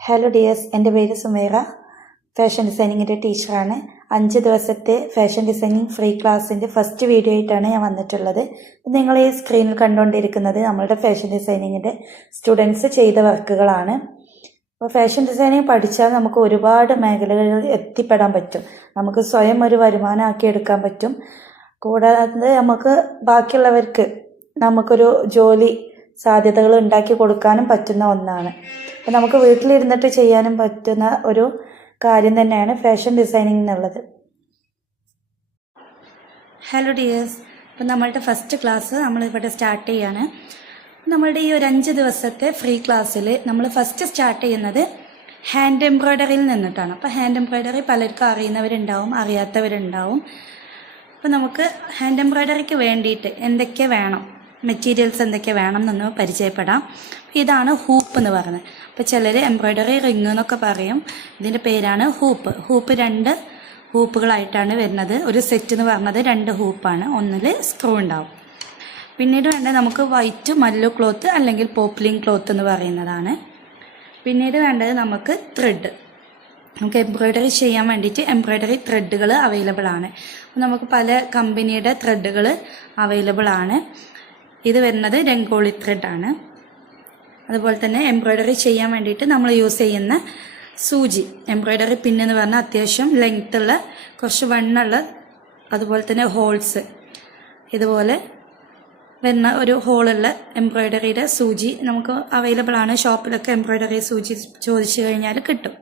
Hello dears, എൻ്റെ പേര് Sumaira. Fashion ഡിസൈനിങ്ങിൻ്റെ ടീച്ചറാണ്. 5 ദിവസത്തെ ഫാഷൻ ഡിസൈനിങ് ഫ്രീ ക്ലാസ്സിൻ്റെ ഫസ്റ്റ് വീഡിയോ ആയിട്ടാണ് ഞാൻ വന്നിട്ടുള്ളത്. നിങ്ങൾ ഈ സ്ക്രീനിൽ കണ്ടുകൊണ്ടിരിക്കുന്നത് നമ്മളുടെ ഫാഷൻ ഡിസൈനിങ്ങിൻ്റെ സ്റ്റുഡൻസ് ചെയ്ത വർക്കുകളാണ്. അപ്പോൾ ഫാഷൻ ഡിസൈനിങ് പഠിച്ചാൽ നമുക്ക് ഒരുപാട് മേഖലകളിൽ എത്തിപ്പെടാൻ പറ്റും. നമുക്ക് സ്വയം ഒരു വരുമാനമാക്കി എടുക്കാൻ പറ്റും. കൂടാതെ നമുക്ക് ബാക്കിയുള്ളവർക്ക് നമുക്കൊരു ജോലി സാധ്യതകൾ ഉണ്ടാക്കി കൊടുക്കാനും പറ്റുന്ന ഒന്നാണ്. അപ്പോൾ നമുക്ക് വീട്ടിലിരുന്നിട്ട് ചെയ്യാനും പറ്റുന്ന ഒരു കാര്യം തന്നെയാണ് ഫാഷൻ ഡിസൈനിങ് എന്നുള്ളത്. ഹലോ ഡിയേഴ്സ്, അപ്പോൾ നമ്മളുടെ ഫസ്റ്റ് ക്ലാസ് നമ്മളിവിടെ സ്റ്റാർട്ട് ചെയ്യാണ്. നമ്മളുടെ ഈ ഒരു 5 ദിവസത്തെ ഫ്രീ ക്ലാസ്സിൽ നമ്മൾ ഫസ്റ്റ് സ്റ്റാർട്ട് ചെയ്യുന്നത് ഹാൻഡ് എംബ്രോയ്ഡറിയിൽ നിന്നിട്ടാണ്. അപ്പോൾ ഹാൻഡ് എംബ്രോയ്ഡറി പലർക്കും അറിയുന്നവരുണ്ടാവും, അറിയാത്തവരുണ്ടാവും. അപ്പോൾ നമുക്ക് ഹാൻഡ് എംബ്രോയ്ഡറിക്ക് വേണ്ടിയിട്ട് എന്തൊക്കെ വേണം, മെറ്റീരിയൽസ് എന്തൊക്കെ വേണം എന്നൊന്ന് പരിചയപ്പെടാം. ഇതാണ് ഹൂപ്പ് എന്ന് പറയുന്നത്. അപ്പോൾ ചിലർ എംബ്രോയ്ഡറി റിങ് എന്നൊക്കെ പറയും. ഇതിൻ്റെ പേരാണ് ഹൂപ്പ്. ഹൂപ്പ് 2 ഹൂപ്പുകളായിട്ടാണ് വരുന്നത്. ഒരു സെറ്റ് എന്ന് പറഞ്ഞത് 2 ഹൂപ്പാണ്. ഒന്നിൽ സ്ക്രൂ ഉണ്ടാവും. പിന്നീട് വേണ്ടത് നമുക്ക് വൈറ്റ് മല്ലു ക്ലോത്ത് അല്ലെങ്കിൽ പോപ്ലിൻ ക്ലോത്ത് എന്ന് പറയുന്നതാണ്. പിന്നീട് വേണ്ടത് നമുക്ക് ത്രെഡ്. നമുക്ക് എംബ്രോയ്ഡറി ചെയ്യാൻ വേണ്ടിയിട്ട് എംബ്രോയ്ഡറി ത്രെഡുകൾ അവൈലബിൾ ആണ്. നമുക്ക് പല കമ്പനിയുടെ ത്രെഡുകൾ അവൈലബിൾ ആണ്. ഇത് വരുന്നത് രംഗോളി ത്രെഡാണ്. അതുപോലെ തന്നെ എംബ്രോയ്ഡറി ചെയ്യാൻ വേണ്ടിയിട്ട് നമ്മൾ യൂസ് ചെയ്യുന്ന സൂചി, എംബ്രോയ്ഡറി പിന്നെന്ന് പറഞ്ഞാൽ അത്യാവശ്യം ലെങ്ത്തുള്ള, കുറച്ച് വണ്ണുള്ള, അതുപോലെ തന്നെ ഹോൾസ് ഇതുപോലെ വരുന്ന ഒരു ഹോളുള്ള എംബ്രോയ്ഡറിയുടെ സൂചി നമുക്ക് അവൈലബിൾ ആണ്. ഷോപ്പിലൊക്കെ എംബ്രോയ്ഡറി സൂചി ചോദിച്ചു കഴിഞ്ഞാൽ കിട്ടും.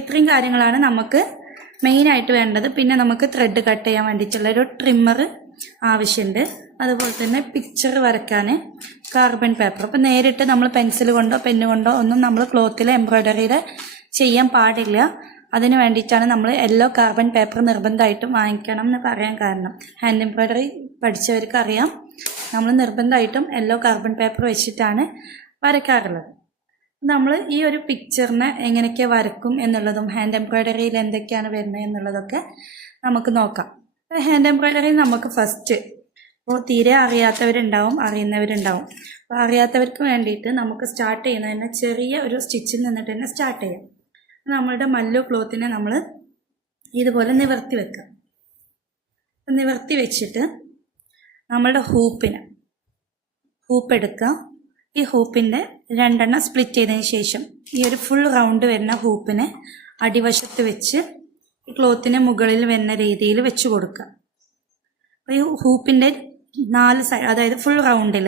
ഇത്രയും കാര്യങ്ങളാണ് നമുക്ക് മെയിനായിട്ട് വേണ്ടത്. പിന്നെ നമുക്ക് ത്രെഡ് കട്ട് ചെയ്യാൻ വേണ്ടിയിട്ടുള്ള ഒരു ട്രിമ്മർ ആവശ്യമുണ്ട്. അതുപോലെ തന്നെ പിക്ചർ വരയ്ക്കാൻ കാർബൺ പേപ്പർ. അപ്പോൾ നേരിട്ട് നമ്മൾ പെൻസിൽ കൊണ്ടോ പെന്ന് കൊണ്ടോ ഒന്നും നമ്മൾ ക്ലോത്തിൽ എംബ്രോയ്ഡറിയുടെ ചെയ്യാൻ പാടില്ല. അതിന് വേണ്ടിയിട്ടാണ് നമ്മൾ യെല്ലോ കാർബൺ പേപ്പർ നിർബന്ധമായിട്ടും വാങ്ങിക്കണം എന്ന് പറയാൻ കാരണം. ഹാൻഡ് എംബ്രോയ്ഡറി പഠിച്ചവർക്ക് അറിയാം, നമ്മൾ നിർബന്ധമായിട്ടും യെല്ലോ കാർബൺ പേപ്പർ വെച്ചിട്ടാണ് വരയ്ക്കാറുള്ളത്. നമ്മൾ ഈ ഒരു പിക്ചറിനെ എങ്ങനെയൊക്കെ വരക്കും എന്നുള്ളതും ഹാൻഡ് എംബ്രോയ്ഡറിയിൽ എന്തൊക്കെയാണ് വരുന്നത് എന്നുള്ളതൊക്കെ നമുക്ക് നോക്കാം. ഹാൻഡ് എംബ്രോയ്ഡറി നമുക്ക് ഫസ്റ്റ്, അപ്പോൾ തീരെ അറിയാത്തവരുണ്ടാവും, അറിയുന്നവരുണ്ടാവും. അപ്പോൾ അറിയാത്തവർക്ക് വേണ്ടിയിട്ട് നമുക്ക് സ്റ്റാർട്ട് ചെയ്യുന്നത് തന്നെ ചെറിയ ഒരു സ്റ്റിച്ചിൽ നിന്നിട്ട് തന്നെ സ്റ്റാർട്ട് ചെയ്യാം. നമ്മളുടെ മല്ലു ക്ലോത്തിനെ നമ്മൾ ഇതുപോലെ നിവർത്തി വെക്കാം. നിവർത്തി വെച്ചിട്ട് നമ്മളുടെ ഹൂപ്പ് എടുക്കുക. ഈ ഹൂപ്പിൻ്റെ 2 സ്പ്ലിറ്റ് ചെയ്തതിന് ശേഷം ഈ ഒരു ഫുൾ റൗണ്ട് വരുന്ന ഹൂപ്പിനെ അടിവശത്ത് വെച്ച് ഈ ക്ലോത്തിന് മുകളിൽ വരുന്ന രീതിയിൽ വെച്ച് കൊടുക്കുക. അപ്പോൾ ഈ ഹൂപ്പിൻ്റെ 4 സൈഡ്, അതായത് ഫുൾ റൗണ്ടിൽ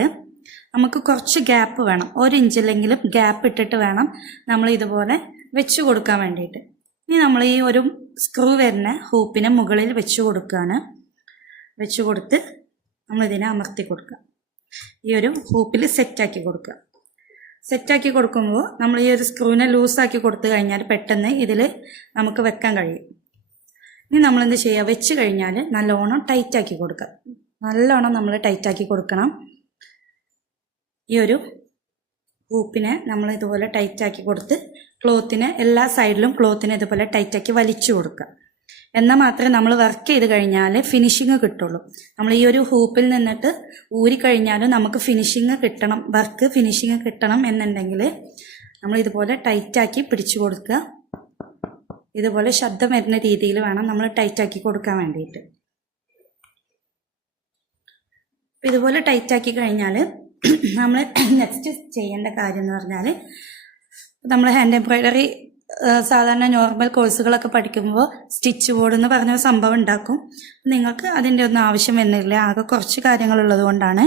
നമുക്ക് കുറച്ച് ഗ്യാപ്പ് വേണം. 1 ഇഞ്ചിലെങ്കിലും ഗ്യാപ്പ് ഇട്ടിട്ട് വേണം നമ്മൾ ഇതുപോലെ വെച്ച് കൊടുക്കാൻ വേണ്ടിയിട്ട്. ഇനി നമ്മൾ ഈ ഒരു സ്ക്രൂ വരുന്ന ഹൂപ്പിനെ മുകളിൽ വെച്ച് കൊടുക്കുകയാണ്. വെച്ച് കൊടുത്ത് നമ്മളിതിനെ അമർത്തി കൊടുക്കുക. ഈ ഒരു ഹൂപ്പിൽ സെറ്റാക്കി കൊടുക്കുക. സെറ്റാക്കി കൊടുക്കുമ്പോൾ നമ്മൾ ഈ ഒരു സ്ക്രൂവിനെ ലൂസാക്കി കൊടുത്തു കഴിഞ്ഞാൽ പെട്ടെന്ന് ഇതിൽ നമുക്ക് വെക്കാൻ കഴിയും. ഇനി നമ്മളെന്ത് ചെയ്യുക, വെച്ച് കഴിഞ്ഞാൽ നല്ലോണം ടൈറ്റാക്കി കൊടുക്കുക. നല്ലോണം നമ്മൾ ടൈറ്റാക്കി കൊടുക്കണം. ഈ ഒരു ഹൂപ്പിനെ നമ്മൾ ഇതുപോലെ ടൈറ്റാക്കി കൊടുത്ത് ക്ലോത്തിന് എല്ലാ സൈഡിലും ക്ലോത്തിനെ ഇതുപോലെ ടൈറ്റാക്കി വലിച്ചു കൊടുക്കുക. എന്നാൽ മാത്രമേ നമ്മൾ വർക്ക് ചെയ്ത് കഴിഞ്ഞാൽ ഫിനിഷിങ് കിട്ടുള്ളൂ. നമ്മൾ ഈ ഒരു ഹൂപ്പിൽ നിന്നിട്ട് ഊരിക്കഴിഞ്ഞാലും നമുക്ക് ഫിനിഷിങ് കിട്ടണം, വർക്ക് ഫിനിഷിങ് കിട്ടണം എന്നുണ്ടെങ്കിൽ നമ്മൾ ഇതുപോലെ ടൈറ്റാക്കി പിടിച്ചു കൊടുക്കുക. ഇതുപോലെ ശബ്ദം വരുന്ന രീതിയിൽ വേണം നമ്മൾ ടൈറ്റാക്കി കൊടുക്കാൻ വേണ്ടിയിട്ട്. ഇതുപോലെ ടൈറ്റാക്കി കഴിഞ്ഞാൽ നമ്മൾ നെക്സ്റ്റ് ചെയ്യേണ്ട കാര്യം എന്ന് പറഞ്ഞാൽ, നമ്മൾ ഹാൻഡ് എംബ്രോയ്ഡറി സാധാരണ നോർമൽ കോഴ്സുകളൊക്കെ പഠിക്കുമ്പോൾ സ്റ്റിച്ച് ബോർഡ് എന്ന് പറഞ്ഞ സംഭവം ഉണ്ടാക്കും. നിങ്ങൾക്ക് അതിൻ്റെ ഒന്നും ആവശ്യം വരുന്നില്ല, ആകെ കുറച്ച് കാര്യങ്ങളുള്ളത് കൊണ്ടാണ്.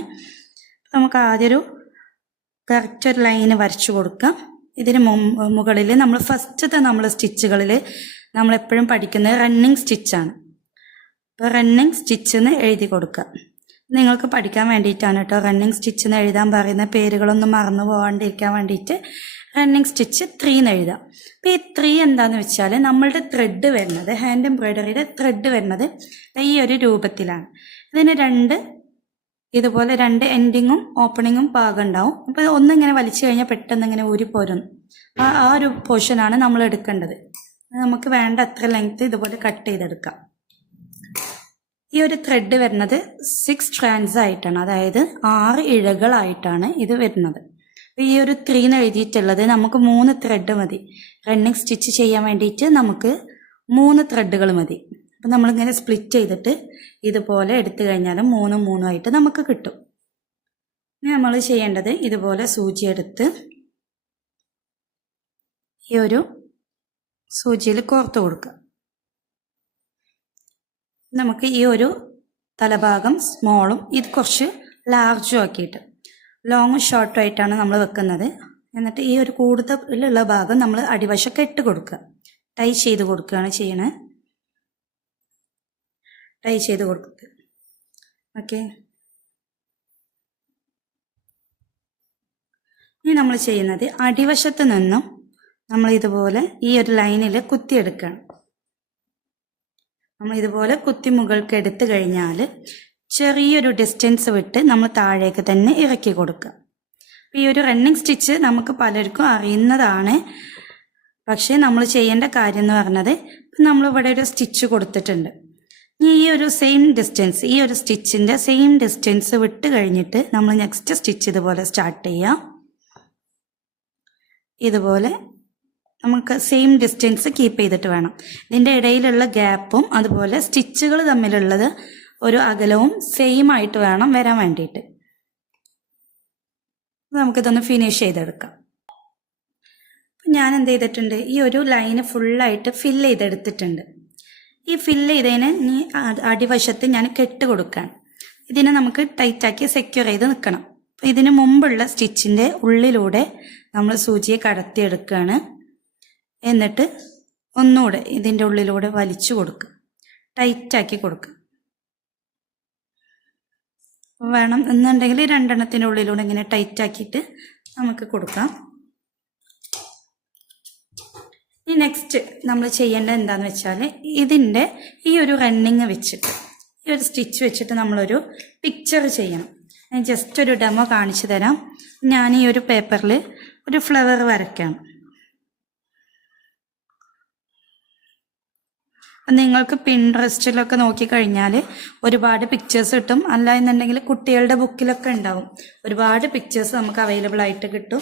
നമുക്ക് ആദ്യം ഒരു കറക്റ്റ് ഒരു ലൈന് വരച്ചു കൊടുക്കാം. ഇതിന് മുകളിൽ നമ്മൾ ഫസ്റ്റത്തെ നമ്മൾ സ്റ്റിച്ചുകളിൽ നമ്മളെപ്പോഴും പഠിക്കുന്നത് റണ്ണിങ് സ്റ്റിച്ചാണ്. അപ്പോൾ റണ്ണിങ് സ്റ്റിച്ച് എന്ന് എഴുതി കൊടുക്കുക. നിങ്ങൾക്ക് പഠിക്കാൻ വേണ്ടിയിട്ടാണ് കേട്ടോ റണ്ണിങ് സ്റ്റിച്ച് എന്ന് എഴുതാൻ പറയുന്ന. പേരുകളൊന്നും മറന്നു പോകാണ്ടിരിക്കാൻ വേണ്ടിയിട്ട് റണ്ണിങ് സ്റ്റിച്ച് 3 എന്ന് എഴുതാം. അപ്പോൾ ഈ 3 എന്താണെന്ന് വെച്ചാൽ നമ്മളുടെ ത്രെഡ് വരുന്നത്, ഹാൻഡ് എംബ്രോയ്ഡറിയുടെ ത്രെഡ് വരുന്നത് ഈ ഒരു രൂപത്തിലാണ്. ഇതിന് ഇതുപോലെ 2 എൻഡിങ്ങും ഓപ്പണിങ്ങും ഭാഗം ഉണ്ടാവും. അപ്പോൾ ഒന്നിങ്ങനെ വലിച്ചു കഴിഞ്ഞാൽ പെട്ടെന്ന് ഇങ്ങനെ ഊരിപ്പോരുന്നു. ആ ഒരു പോർഷനാണ് നമ്മൾ എടുക്കേണ്ടത്. നമുക്ക് വേണ്ട അത്ര ലെങ്ത് ഇതുപോലെ കട്ട് ചെയ്തെടുക്കാം. ഈ ഒരു ത്രെഡ് വരുന്നത് 6 സ്ട്രാൻഡ്സ് ആയിട്ടാണ്, അതായത് 6 ഇഴകളായിട്ടാണ് ഇത് വരുന്നത്. ഈ ഒരു 3 എന്ന് എഴുതിയിട്ടുള്ളത് നമുക്ക് 3 ത്രെഡ് മതി. റണ്ണിങ് സ്റ്റിച്ച് ചെയ്യാൻ വേണ്ടിയിട്ട് നമുക്ക് 3 ത്രെഡുകൾ മതി. അപ്പം നമ്മളിങ്ങനെ സ്പ്ലിറ്റ് ചെയ്തിട്ട് ഇതുപോലെ എടുത്തു കഴിഞ്ഞാൽ 3 3 ആയിട്ട് നമുക്ക് കിട്ടും. ഇനി നമ്മൾ ചെയ്യേണ്ടത് ഇതുപോലെ സൂചി എടുത്ത് ഈ ഒരു സൂചിയിൽ കോർത്ത് കൊടുക്കുക. നമുക്ക് ഈ ഒരു തലഭാഗം സ്മോളും ഇത് കുറച്ച് ലാർജും ആക്കിയിട്ട് ലോങ്ങും ഷോർട്ടും ആയിട്ടാണ് നമ്മൾ വെക്കുന്നത്. എന്നിട്ട് ഈ ഒരു കൂടുതലുള്ള ഭാഗം നമ്മൾ അടിവശം കെട്ട് കൊടുക്കുക, ടൈ ചെയ്ത് കൊടുക്കുകയാണ് ചെയ്യണത്. ടൈ ചെയ്ത് കൊടുക്കുക. ഓക്കെ, ഇനി നമ്മൾ ചെയ്യുന്നത് അടിവശത്ത് നിന്നും നമ്മൾ ഇതുപോലെ ഈ ഒരു ലൈനിൽ കുത്തിയെടുക്കുകയാണ്. നമ്മൾ ഇതുപോലെ കുത്തി മുകൾക്ക് എടുത്തു കഴിഞ്ഞാൽ ചെറിയൊരു ഡിസ്റ്റൻസ് വിട്ട് നമ്മൾ താഴേക്ക് തന്നെ ഇറക്കി കൊടുക്കുക. ഈ ഒരു റണ്ണിങ് സ്റ്റിച്ച് നമുക്ക് പലർക്കും അറിയുന്നതാണ്. പക്ഷേ നമ്മൾ ചെയ്യേണ്ട കാര്യം എന്ന് പറഞ്ഞത് നമ്മളിവിടെ ഒരു സ്റ്റിച്ച് കൊടുത്തിട്ടുണ്ട്. ഈ ഒരു സെയിം ഡിസ്റ്റൻസ്, ഈ ഒരു സ്റ്റിച്ചിൻ്റെ സെയിം ഡിസ്റ്റൻസ് വിട്ട് കഴിഞ്ഞിട്ട് നമ്മൾ നെക്സ്റ്റ് സ്റ്റിച്ച് ഇതുപോലെ സ്റ്റാർട്ട് ചെയ്യാം. ഇതുപോലെ നമുക്ക് സെയിം ഡിസ്റ്റൻസ് കീപ്പ് ചെയ്തിട്ട് വേണം. ഇതിൻ്റെ ഇടയിലുള്ള ഗ്യാപ്പും അതുപോലെ സ്റ്റിച്ചുകൾ തമ്മിലുള്ളത് ഒരു അകലവും സെയിം ആയിട്ട് വേണം വരാൻ വേണ്ടിയിട്ട്. നമുക്കിതൊന്ന് ഫിനിഷ് ചെയ്തെടുക്കാം. ഞാൻ എന്ത് ചെയ്തിട്ടുണ്ട്, ഈ ഒരു ലൈന് ഫുള്ളായിട്ട് ഫില്ല് ചെയ്തെടുത്തിട്ടുണ്ട്. ഈ ഫില്ല് ചെയ്തതിന് ഇനി അടിവശത്ത് ഞാൻ കെട്ട് കൊടുക്കുകയാണ്. ഇതിനെ നമുക്ക് ടൈറ്റാക്കി സെക്യൂർ ചെയ്ത് നിൽക്കണം. ഇതിന് മുമ്പുള്ള സ്റ്റിച്ചിൻ്റെ ഉള്ളിലൂടെ നമ്മൾ സൂചിയെ കടത്തിയെടുക്കുകയാണ്. എന്നിട്ട് ഒന്നുകൂടെ ഇതിൻ്റെ ഉള്ളിലൂടെ വലിച്ചു കൊടുക്കുക, ടൈറ്റാക്കി കൊടുക്കുക. വേണം എന്നുണ്ടെങ്കിൽ 2 ഉള്ളിലൂടെ ഇങ്ങനെ ടൈറ്റാക്കിയിട്ട് നമുക്ക് കൊടുക്കാം. ഇനി നെക്സ്റ്റ് നമ്മൾ ചെയ്യേണ്ടത് എന്താണെന്ന് വെച്ചാൽ ഇതിൻ്റെ ഈ ഒരു റണ്ണിങ് വെച്ചിട്ട് ഈ ഒരു സ്റ്റിച്ച് വെച്ചിട്ട് നമ്മളൊരു പിക്ചർ ചെയ്യണം. ഞാൻ ജസ്റ്റ് ഒരു ഡെമോ കാണിച്ചു തരാം. ഞാൻ ഈ ഒരു പേപ്പറിൽ ഒരു ഫ്ലവർ വരയ്ക്കാം. നിങ്ങൾക്ക് പിൻട്രസ്റ്റിലൊക്കെ നോക്കിക്കഴിഞ്ഞാൽ ഒരുപാട് പിക്ചേഴ്സ് കിട്ടും. അല്ല എന്നുണ്ടെങ്കിൽ കുട്ടികളുടെ ബുക്കിലൊക്കെ ഉണ്ടാവും, ഒരുപാട് പിക്ചേഴ്സ് നമുക്ക് അവൈലബിൾ ആയിട്ട് കിട്ടും.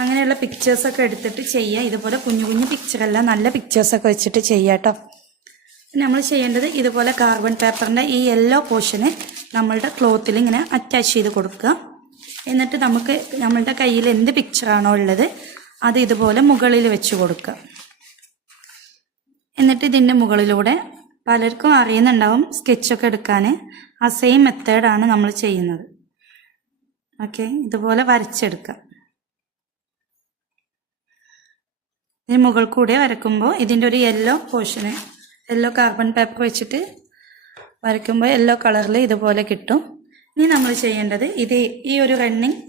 അങ്ങനെയുള്ള പിക്ചേഴ്സൊക്കെ എടുത്തിട്ട് ചെയ്യുക. ഇതുപോലെ കുഞ്ഞു കുഞ്ഞു പിക്ചറല്ല, നല്ല പിക്ചേഴ്സൊക്കെ വെച്ചിട്ട് ചെയ്യുക കേട്ടോ. നമ്മൾ ചെയ്യേണ്ടത് ഇതുപോലെ കാർബൺ പേപ്പറിൻ്റെ ഈ യെല്ലോ പോർഷന് നമ്മളുടെ ക്ലോത്തിൽ ഇങ്ങനെ അറ്റാച്ച് ചെയ്ത് കൊടുക്കുക. എന്നിട്ട് നമുക്ക് നമ്മളുടെ കയ്യിൽ എന്ത് പിക്ചറാണോ ഉള്ളത് അത് ഇതുപോലെ മുകളിൽ വെച്ച് കൊടുക്കുക. എന്നിട്ട് ഇതിൻ്റെ മുകളിലൂടെ പലർക്കും അറിയുന്നുണ്ടാവും സ്കെച്ചൊക്കെ എടുക്കാൻ. ആ സെയിം മെത്തേഡാണ് നമ്മൾ ചെയ്യുന്നത്. ഓക്കെ, ഇതുപോലെ വരച്ചെടുക്കുക. ഇതിന് മുകൾ കൂടെ വരയ്ക്കുമ്പോൾ ഇതിൻ്റെ ഒരു യെല്ലോ പോർഷന്, യെല്ലോ കാർബൺ പേപ്പർ വെച്ചിട്ട് വരയ്ക്കുമ്പോൾ യെല്ലോ കളറിൽ ഇതുപോലെ കിട്ടും. ഇനി നമ്മൾ ചെയ്യേണ്ടത് ഈ ഒരു റണ്ണിങ്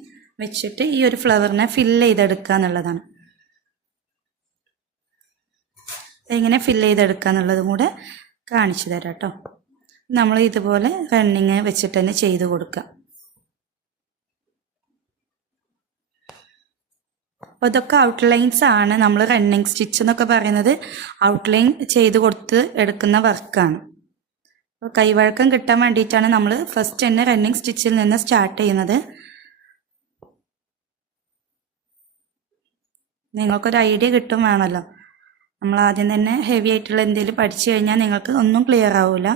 വെച്ചിട്ട് ഈ ഒരു ഫ്ലവറിനെ ഫില്ല് ചെയ്തെടുക്കുക എന്നുള്ളതാണ്. എങ്ങനെ ഫില്ല് ചെയ്തെടുക്കുക എന്നുള്ളതും കൂടെ കാണിച്ചു തരാം കേട്ടോ. നമ്മൾ ഇതുപോലെ റണ്ണിങ് വെച്ചിട്ട് തന്നെ ചെയ്ത് കൊടുക്കുക. അപ്പോൾ ഇതൊക്കെ ഔട്ട്ലൈൻസ് ആണ്. നമ്മൾ റണ്ണിങ് സ്റ്റിച്ച് എന്നൊക്കെ പറയുന്നത് ഔട്ട്ലൈൻ ചെയ്ത് കൊടുത്ത് എടുക്കുന്ന വർക്കാണ്. അപ്പോൾ കൈവഴക്കം കിട്ടാൻ വേണ്ടിയിട്ടാണ് നമ്മൾ ഫസ്റ്റ് തന്നെ റണ്ണിങ് സ്റ്റിച്ചിൽ നിന്ന് സ്റ്റാർട്ട് ചെയ്യുന്നത്. നിങ്ങൾക്കൊരു ഐഡിയ കിട്ടും വേണമല്ലോ. നമ്മൾ ആദ്യം തന്നെ ഹെവി ആയിട്ടുള്ള എന്തെങ്കിലും പഠിച്ചു കഴിഞ്ഞാൽ നിങ്ങൾക്ക് ഒന്നും ക്ലിയർ ആവില്ല.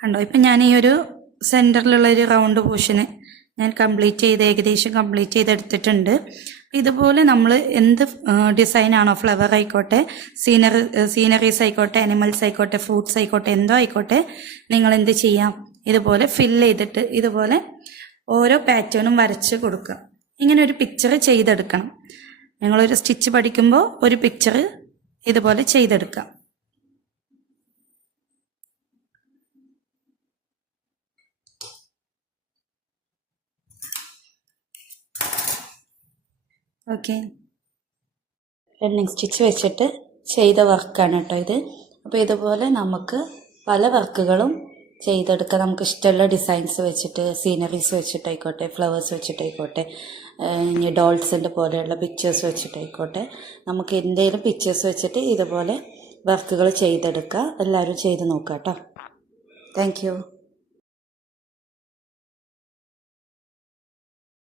കണ്ടോ, ഇപ്പം ഞാൻ ഈ ഒരു സെൻറ്ററിലുള്ള ഒരു റൗണ്ട് പോർഷന് ഞാൻ ഏകദേശം കംപ്ലീറ്റ് ചെയ്തെടുത്തിട്ടുണ്ട്. ഇതുപോലെ നമ്മൾ എന്ത് ഡിസൈനാണോ, ഫ്ലവർ ആയിക്കോട്ടെ, സീനറീസ് ആയിക്കോട്ടെ, അനിമൽസ് ആയിക്കോട്ടെ, ഫ്രൂട്ട്സ് ആയിക്കോട്ടെ, എന്തോ ആയിക്കോട്ടെ, നിങ്ങൾ എന്ത് ചെയ്യാം, ഇതുപോലെ ഫില്ല് ചെയ്തിട്ട് ഇതുപോലെ ഓരോ പാറ്റേണും വരച്ച് കൊടുക്കുക. ഇങ്ങനെ ഒരു പിക്ചർ ചെയ്തെടുക്കണം. നിങ്ങളൊരു സ്റ്റിച്ച് പഠിക്കുമ്പോൾ ഒരു പിക്ചർ ഇതുപോലെ ചെയ്തെടുക്കാം. ഓക്കെ, റണ്ണിങ് സ്റ്റിച്ച് വെച്ചിട്ട് ചെയ്ത വർക്കാണ് കേട്ടോ ഇത്. അപ്പോൾ ഇതുപോലെ നമുക്ക് പല വർക്കുകളും ചെയ്തെടുക്കുക. നമുക്ക് ഇഷ്ടമുള്ള ഡിസൈൻസ് വെച്ചിട്ട്, സീനറീസ് വെച്ചിട്ടായിക്കോട്ടെ, ഫ്ലവേഴ്സ് വെച്ചിട്ടായിക്കോട്ടെ, ഇനി ഡോൾസിൻ്റെ പോലെയുള്ള പിക്ചേഴ്സ് വെച്ചിട്ടായിക്കോട്ടെ, നമുക്ക് എന്തെങ്കിലും പിക്ചേഴ്സ് വെച്ചിട്ട് ഇതുപോലെ വർക്കുകൾ ചെയ്തെടുക്കുക. എല്ലാവരും ചെയ്ത് നോക്കുക കേട്ടോ. Thank you.